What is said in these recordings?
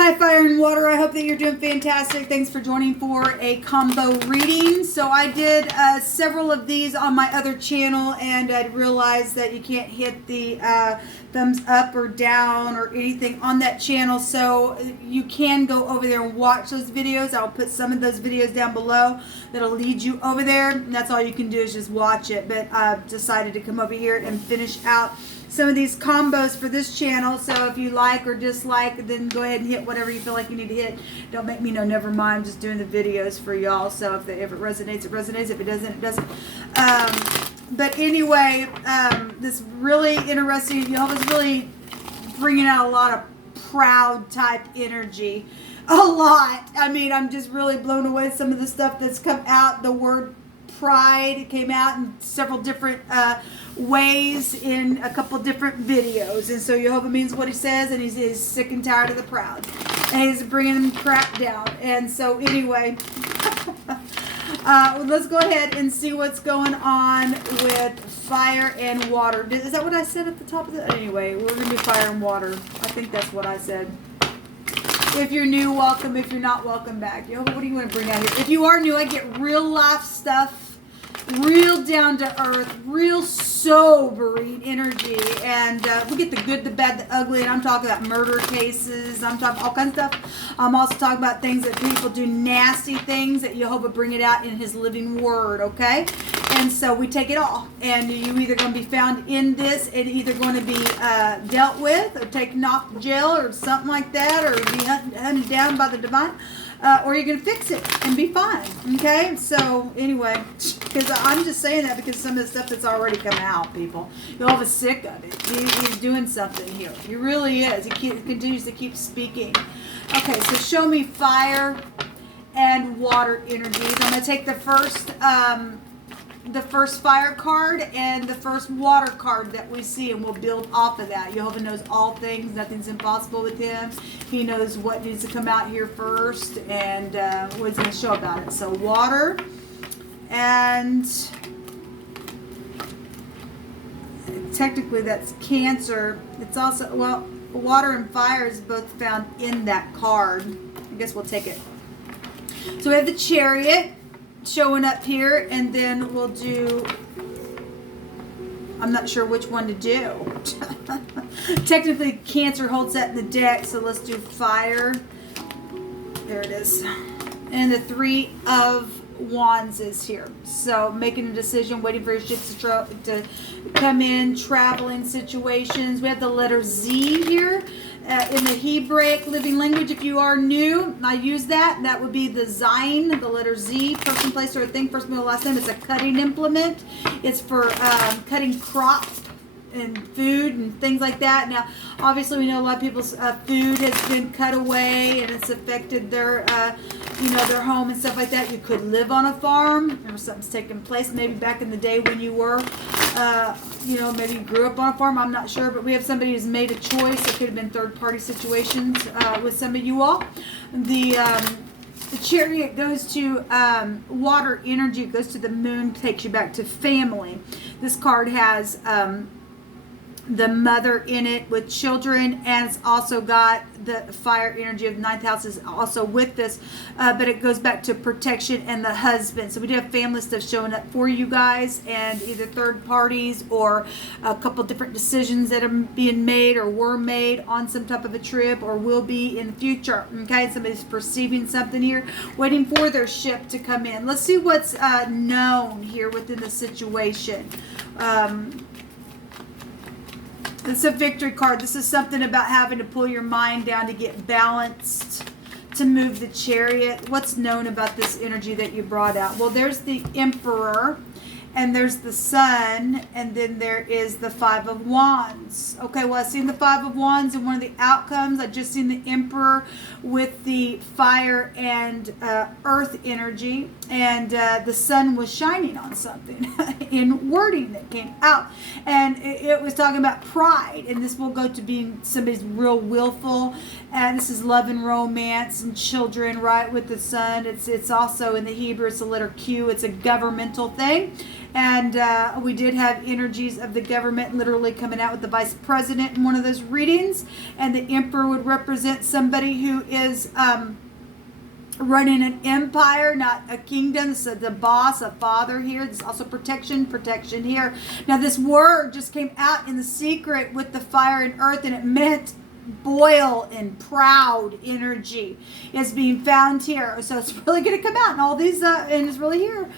Hi, Fire and Water. I hope that you're doing fantastic. Thanks for joining for a combo reading. So I did several of these on my other channel, and I realized that you can't hit the thumbs up or down or anything on that channel. So you can go over there and watch those videos. I'll put some of those videos down below that'll lead you over there. And that's all you can do is just watch it. But I've decided to come over here and finish out some of these combos for this channel. So if you like or dislike, then go ahead and hit whatever you feel like you need to hit. Don't make me know, never mind. I'm just doing the videos for y'all. So if it resonates, it resonates. If it doesn't, it doesn't. But anyway, this really interesting. Y'all was really bringing out a lot of proud type energy. A lot. I mean, I'm just really blown away with some of the stuff that's come out. The word pride came out in several different ways in a couple different videos, and so Jehovah means what he says, and he's sick and tired of the proud, and he's bringing them crap down. And so anyway, let's go ahead and see what's going on with fire and water. Is that what I said at the top of it? Anyway, we're gonna do fire and water. I think that's what I said. If you're new, welcome. If you're not, welcome back. Jehovah, what do you want to bring out here? If you are new, I get real life stuff, real down to earth, real sobering energy, and we get the good, the bad, the ugly. And I'm talking about murder cases. I'm talking all kinds of stuff. I'm also talking about things that people do, nasty things that Jehovah bring it out in His living Word. Okay, and so we take it all, and you either going to be found in this and either going to be dealt with or taken off to jail or something like that, or be hunted down by the divine. Or you're going to fix it and be fine. Okay? So, anyway, because I'm just saying that because some of the stuff that's already come out, people. You'll have a sick of it. He's doing something here. He really is. He continues to keep speaking. Okay, so show me fire and water energies. I'm going to take the first fire card and the first water card that we see, and we'll build off of that. Jehovah knows all things. Nothing's impossible with him. He knows what needs to come out here first and what he's going to show about it. So water, and technically that's Cancer. It's also, well, water and fire is both found in that card. I guess we'll take it. So we have the Chariot showing up here, and then we'll do, I'm not sure which one to do. Technically Cancer holds that in the deck, so let's do fire. There it is. And the Three of Wands is here. So making a decision, waiting for your ships to come in, traveling situations. We have the letter Z here. In the Hebraic living language, if you are new, I use that. That would be the Zayin, the letter Z, person, place, or thing, first, middle, last name. It's a cutting implement. It's for cutting crops and food and things like that. Now, obviously, we know a lot of people's food has been cut away, and it's affected their, their home and stuff like that. You could live on a farm, or something's taking place. Maybe back in the day when you were, maybe you grew up on a farm. I'm not sure, but we have somebody who's made a choice. It could have been third-party situations with some of you all. The Chariot goes to water energy. It goes to the moon, takes you back to family. This card has the mother in it with children, and it's also got the fire energy of ninth house is also with this, but it goes back to protection and the husband. So we do have family stuff showing up for you guys, and either third parties or a couple different decisions that are being made or were made on some type of a trip or will be in the future. Okay, somebody's perceiving something here, waiting for their ship to come in. Let's see what's known here within the situation. It's a victory card. This is something about having to pull your mind down to get balanced, to move the Chariot. What's known about this energy that you brought out? Well, there's the Emperor, and there's the Sun, and then there is the Five of Wands. Okay, well, I've seen the Five of Wands in one of the outcomes. I've just seen the Emperor with the fire and earth energy, and the Sun was shining on something in wording that came out, and it was talking about pride, and this will go to being somebody's real willful, and this is love and romance and children, right, with the Sun. It's also in the Hebrew, it's the letter Q. It's a governmental thing. And we did have energies of the government literally coming out with the vice president in one of those readings. And the emperor would represent somebody who is running an empire, not a kingdom. So the boss, a father here. There's also protection here. Now this word just came out in the secret with the fire and earth, and it meant boil and proud energy is being found here. So it's really going to come out, and all these, and it's really here.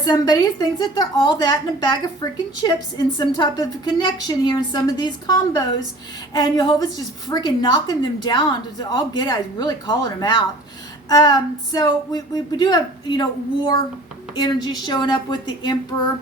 Somebody thinks that they're all that in a bag of freaking chips in some type of connection here in some of these combos, and Jehovah's just freaking knocking them down to all get out. He's really calling them out. So we do have, war energy showing up with the emperor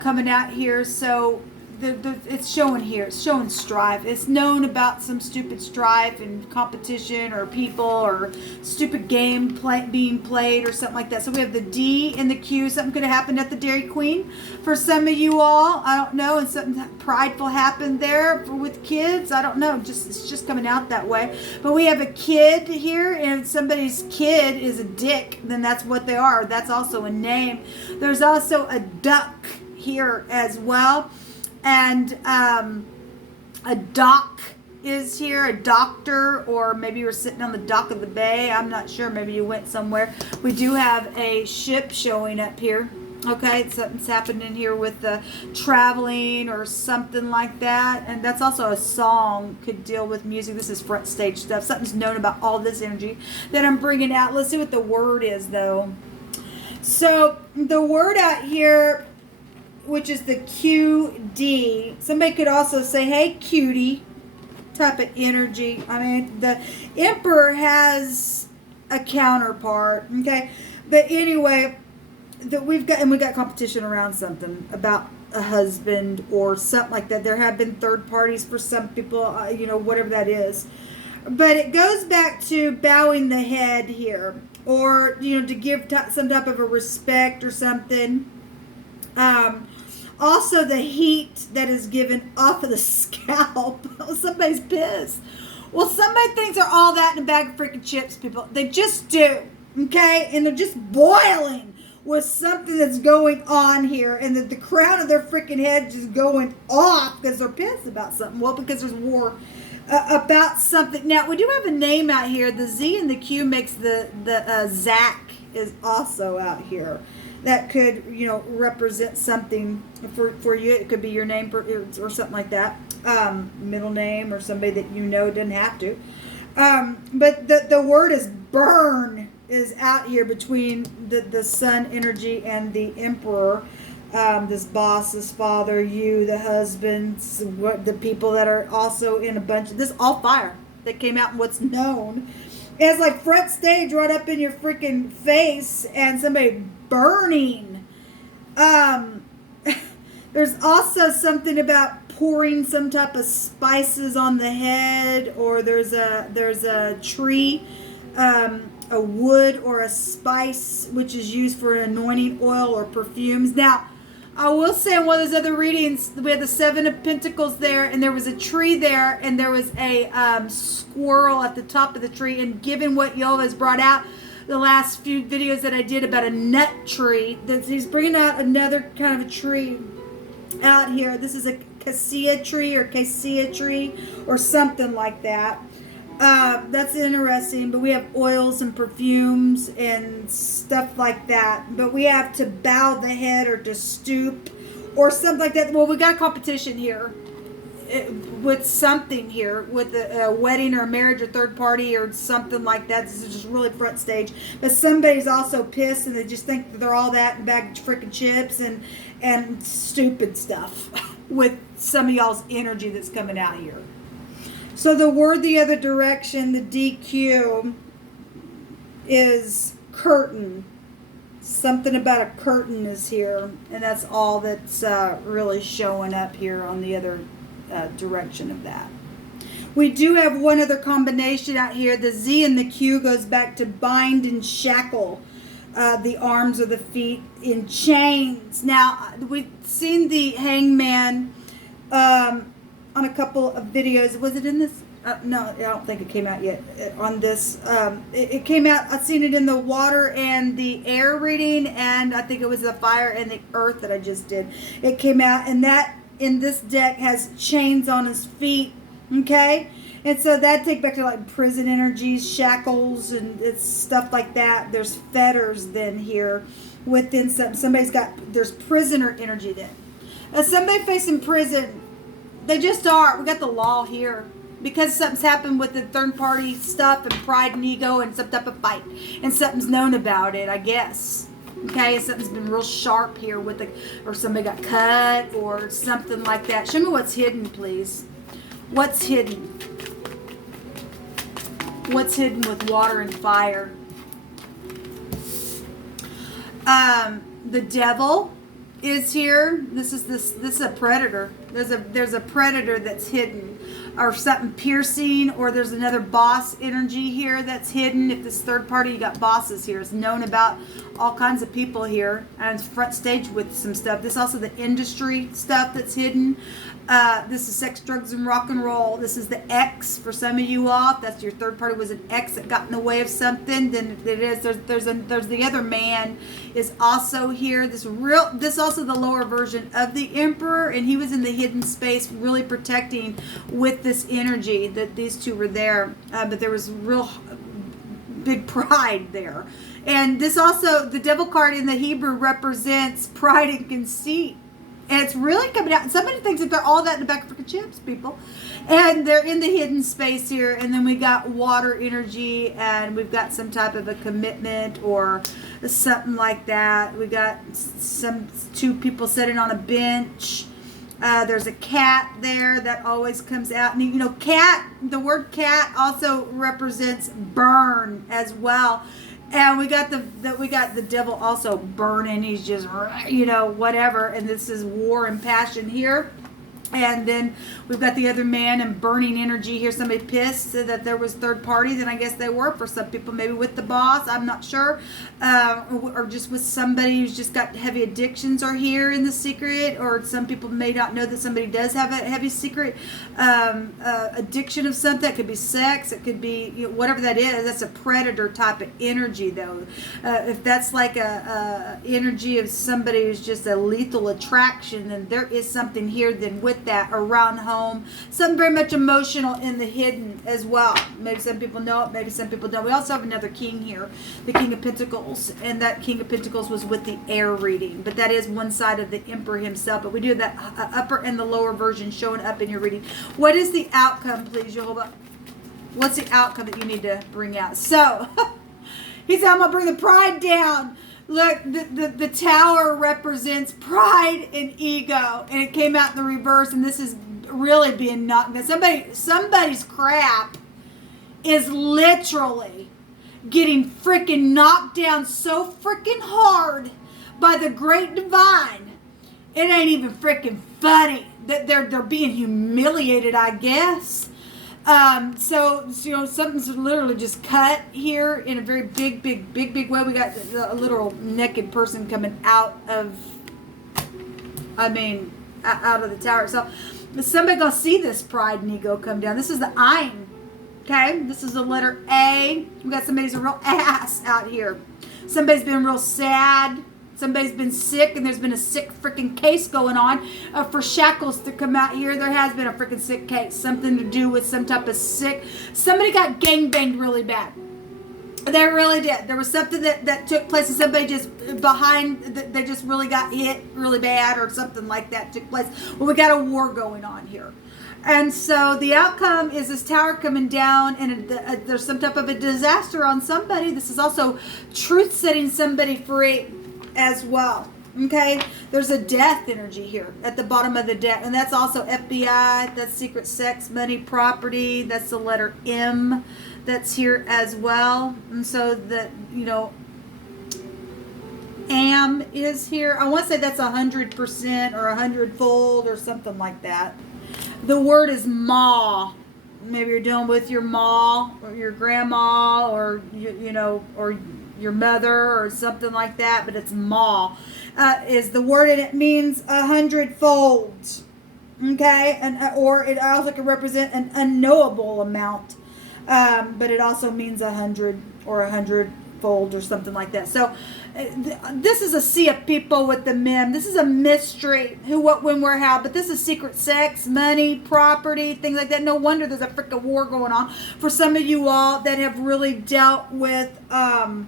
coming out here. So it's showing here. It's showing strife. It's known about some stupid strife and competition or people or stupid game being played or something like that. So we have the D and the Q. Something could have happened at the Dairy Queen for some of you all. I don't know. And something prideful happened there with kids. I don't know. It's just coming out that way. But we have a kid here, and if somebody's kid is a dick, then that's what they are. That's also a name. There's also a duck here as well. And a dock is here, a doctor, or maybe you were sitting on the dock of the bay. I'm not sure. Maybe you went somewhere. We do have a ship showing up here. Okay, something's happening here with the traveling or something like that. And that's also a song, could deal with music. This is front stage stuff. Something's known about all this energy that I'm bringing out. Let's see what the word is, though. So the word out here, which is the QD. Somebody could also say, hey, cutie, type of energy. I mean, the emperor has a counterpart, okay? But anyway, we got competition around something about a husband or something like that. There have been third parties for some people, whatever that is. But it goes back to bowing the head here, or, to give some type of a respect or something. Also, the heat that is given off of the scalp. Somebody's pissed. Well, somebody thinks they're all that in a bag of freaking chips, people. They just do, okay? And they're just boiling with something that's going on here. And the crown of their freaking head just going off because they're pissed about something. Well, because there's war about something. Now, we do have a name out here. The Z and the Q makes the Zach is also out here. That could, represent something for you. It could be your name or something like that. Middle name or somebody that it doesn't have to. But the word is burn is out here between the sun energy and the emperor. This boss, this father, you, the husbands, the people that are also in a bunch of this, all fire that came out in what's known. It's like front stage right up in your freaking face and somebody burning. There's also something about pouring some type of spices on the head, or there's a tree, a wood or a spice which is used for anointing oil or perfumes. Now, I will say in one of those other readings, we had the Seven of Pentacles there, and there was a tree there, and there was a squirrel at the top of the tree. And given what Yola has brought out, the last few videos that I did about a nut tree, he's bringing out another kind of a tree out here. This is a cassia tree or something like that. That's interesting. But we have oils and perfumes and stuff like that. But we have to bow the head or to stoop or something like that. Well, we got a competition here with something here, with a wedding or a marriage or third party or something like that. This is just really front stage. But somebody's also pissed and they just think that they're all that in a bag of freaking chips and stupid stuff with some of y'all's energy that's coming out here. So the word the other direction, the DQ, is curtain. Something about a curtain is here. And that's all that's really showing up here on the other direction of that. We do have one other combination out here. The Z and the Q goes back to bind and shackle the arms or the feet in chains. Now, we've seen the hangman on a couple of videos. Was it in this? No, I don't think it came out yet on this. It came out. I've seen it in the water and the air reading, and I think it was the fire and the earth that I just did. It came out, and that in this deck has chains on his feet. Okay, and so that take back to like prison energies, shackles, and it's stuff like that. There's fetters then here within somebody's got. There's prisoner energy then. Somebody facing prison. They just are. We got the law here. Because something's happened with the third party stuff and pride and ego and some type of fight. And something's known about it, I guess. Okay, something's been real sharp here with or somebody got cut or something like that. Show me what's hidden, please. What's hidden? What's hidden with water and fire? The devil is here. This is a predator. There's a predator that's hidden, or something piercing, or there's another boss energy here that's hidden. If this third party, you got bosses here. It's known about all kinds of people here, and it's front stage with some stuff. This also the industry stuff that's hidden. This is sex, drugs, and rock and roll. This is the ex for some of you all. If that's your third party was an ex that got in the way of something, then it is. There's the other man is also here. This also the lower version of the emperor, and he was in the hidden space, really protecting with this energy that these two were there. But there was real big pride there. And this also, the devil card in the Hebrew represents pride and conceit. And it's really coming out. Somebody thinks that they're all that in the back of the chips, people. And they're in the hidden space here. And then we got water energy, and we've got some type of a commitment or something like that. We got two people sitting on a bench. There's a cat there that always comes out. And, you know, cat, the word cat also represents burn as well. And we got the devil also burning. He's just, you know, whatever. And this is war and passion here. And then we've got the other man and burning energy here. Somebody pissed that there was third parties, and I guess they were for some people, maybe with the boss, I'm not sure, or just with somebody who's just got heavy addictions are here in the secret, or some people may not know that somebody does have a heavy secret addiction of something. It could be sex, it could be, you know, whatever that is. That's a predator type of energy, though. If that's like a energy of somebody who's just a lethal attraction, then there is something here then with that around home. Something very much emotional in the hidden as well. Maybe some people know it, maybe some people don't. We also have another king here, the King of Pentacles, and that King of Pentacles was with the air reading, but that is one side of the emperor himself. But we do have that upper and the lower version showing up in your reading. What is the outcome, please, Jehovah? What's the outcome that you need to bring out? So he said, I'm gonna bring the pride down. Look, the tower represents pride and ego, and it came out in the reverse, and this is really being knocked down. Somebody's crap is literally getting freaking knocked down so freaking hard by the great divine. It ain't even freaking funny. That they're being humiliated, I guess. So you know, something's literally just cut here in a very big way. We got a literal naked person coming out of, out of the tower. So somebody gonna see this pride and ego come down. This is the Ein. Okay, this is the letter A. We got somebody's a real ass out here. Somebody's been real sad. Somebody's been sick, and there's been a sick freaking case going on for shackles to come out here. There has been a freaking sick case. Something to do with some type of sick. Somebody got gangbanged really bad. They really did. There was something that took place, and somebody just they just really got hit really bad, or something like that took place. Well, we got a war going on here. And so the outcome is this tower coming down, and there's some type of a disaster on somebody. This is also truth setting somebody free as well. Okay, there's a death energy here at the bottom of the deck, and that's also FBI. That's secret sex, money, property. That's the letter M that's here as well. And so that, you know, Am is here. I want to say that's 100% or 100-fold or something like that. The word is ma. Maybe you're dealing with your ma or your grandma, or you know, or your mother or something like that, but it's ma is the word, and it means 100-fold. Okay, and or it also can represent an unknowable amount, but it also means 100 or 100-fold or something like that. So this is a sea of people with the mem. This is a mystery, who, what, when, where, how. But this is secret sex, money, property, things like that. No wonder there's a freaking war going on for some of you all that have really dealt with. Oh,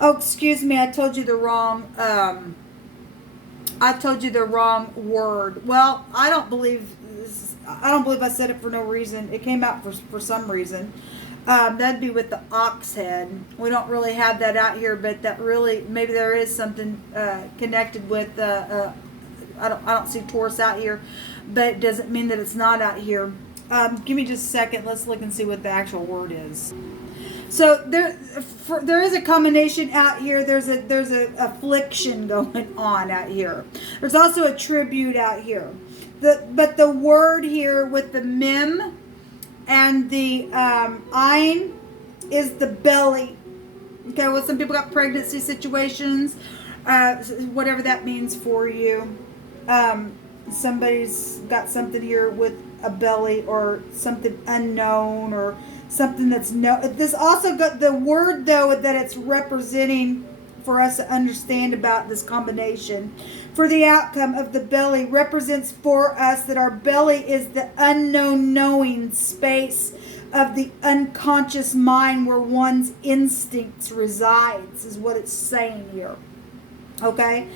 excuse me, I told you the wrong. I told you the wrong word. Well, I don't believe I said it for no reason. It came out for some reason. That'd be with the ox head. We don't really have that out here, but that really, maybe there is something connected with. I don't see Taurus out here, but it doesn't mean that it's not out here. Give me just a second. Let's look and see what the actual word is. So there is a combination out here. There's a affliction going on out here. There's also a tribute out here. But the word here with the mem and the ein is the belly. Okay, well, some people got pregnancy situations, whatever that means for you. Somebody's got something here with a belly or something unknown or something that's no. This also got the word though that it's representing for us to understand about this combination. For the outcome of the belly represents for us that our belly is the unknown knowing space of the unconscious mind where one's instincts resides, is what it's saying here. Okay.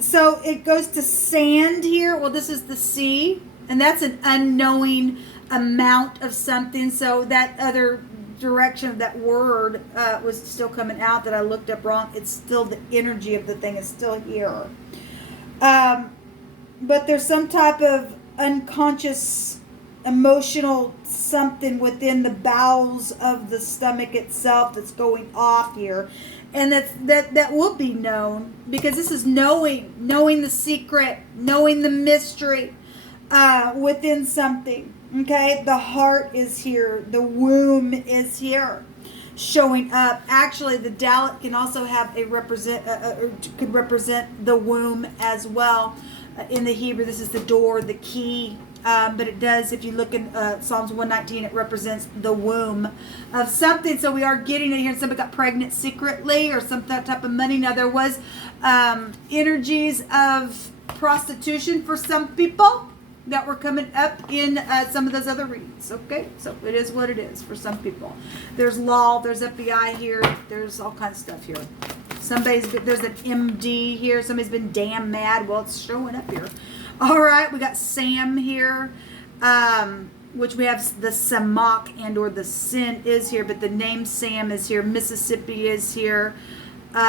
So it goes to sand here. Well, this is the sea, and that's an unknowing amount of something. So that other direction of that word was still coming out that I looked up wrong. It's still the energy of the thing is still here. But there's some type of unconscious emotional something within the bowels of the stomach itself that's going off here. And that will be known, because this is knowing the secret, knowing the mystery within something. Okay, the heart is here, the womb is here, showing up. Actually, the Dalit can also have could represent the womb as well. In the Hebrew, this is the door, the key. But it does, if you look in Psalms 119, it represents the womb of something. So we are getting it here. Somebody got pregnant secretly or some type of money. Now, there was energies of prostitution for some people that were coming up in some of those other readings. Okay, so it is what it is for some people. There's law, there's FBI here, there's all kinds of stuff here. There's an MD here. Somebody's been damn mad. Well, it's showing up here. All right, we got Sam here, which we have the Samak and or the Sin is here, but the name Sam is here. Mississippi is here. What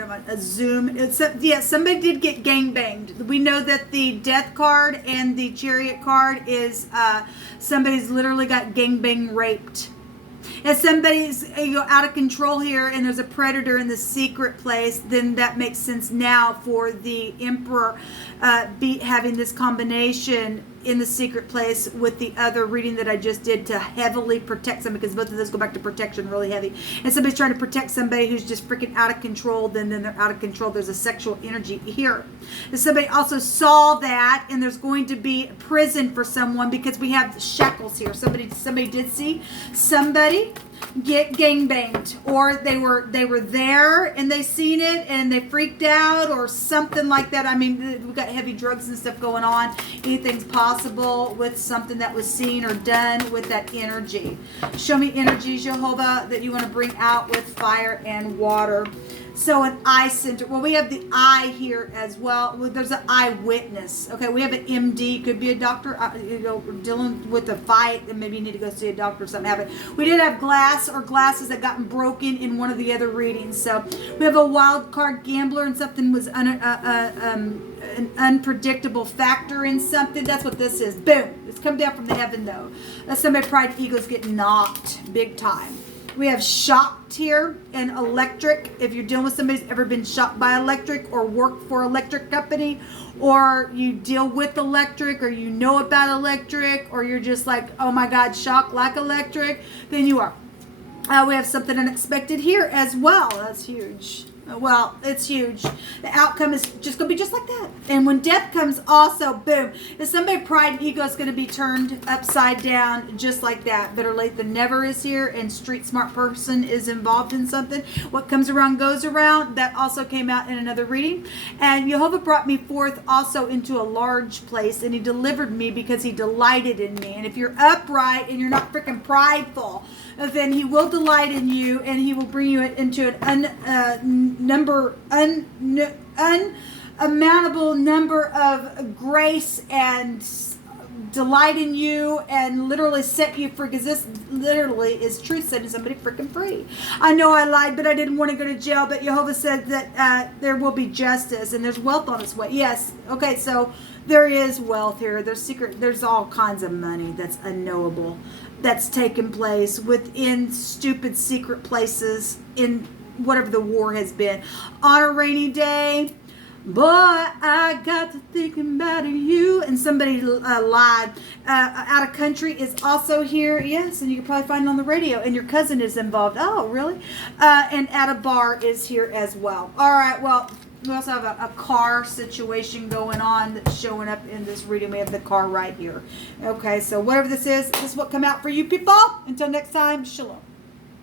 am I? A Zoom. Somebody did get gangbanged. We know that the Death card and the Chariot card is somebody's literally got gangbang raped. If somebody's out of control here and there's a predator in the secret place, then that makes sense now for the Emperor having this combination in the secret place with the other reading that I just did to heavily protect somebody, because both of those go back to protection really heavy. And somebody's trying to protect somebody who's just freaking out of control, then they're out of control. There's a sexual energy here. And somebody also saw that, and there's going to be prison for someone because we have shackles here. Somebody did see somebody get gangbanged, or they were there and they seen it and they freaked out or something like that. I mean, we've got heavy drugs and stuff going on. Anything's possible with something that was seen or done with that energy. Show me energies, Jehovah, that you want to bring out with fire and water. So an eye center. Well, we have the eye here as well. There's an eyewitness. Okay, we have an MD. Could be a doctor, dealing with a fight, and maybe you need to go see a doctor or something happen. We did have glass or glasses that gotten broken in one of the other readings. So we have a wild card gambler, and something was an unpredictable factor in something. That's what this is. Boom. It's come down from the heaven, though. That's somebody pride egos getting knocked big time. We have shocked here and electric. If you're dealing with somebody who's ever been shocked by electric or worked for electric company, or you deal with electric, or you know about electric, or you're just like, oh my God, shocked like electric, then you are. We have something unexpected here as well. That's huge. Well, it's huge. The outcome is just going to be just like that. And when death comes, also, boom. If somebody's pride and ego is going to be turned upside down just like that. Better late than never is here, and street smart person is involved in something. What comes around goes around. That also came out in another reading. And Jehovah brought me forth also into a large place, and he delivered me because he delighted in me. And if you're upright and you're not freaking prideful, then he will delight in you, and he will bring you into an unamountable number of grace and delight in you, and literally set you free, because this literally is truth setting somebody freaking free. I know I lied, but I didn't want to go to jail, but Jehovah said that there will be justice, and there's wealth on its way. Yes, okay, so there is wealth here. There's all kinds of money that's unknowable that's taken place within stupid secret places in whatever the war has been. On a rainy day, boy, I got to thinking about you. And somebody lied. Out of country is also here. Yes, and you can probably find it on the radio. And your cousin is involved. Oh, really? And at a bar is here as well. All right, well, we also have a car situation going on that's showing up in this reading. We have the car right here. Okay, so whatever this is what come out for you people. Until next time, shalom.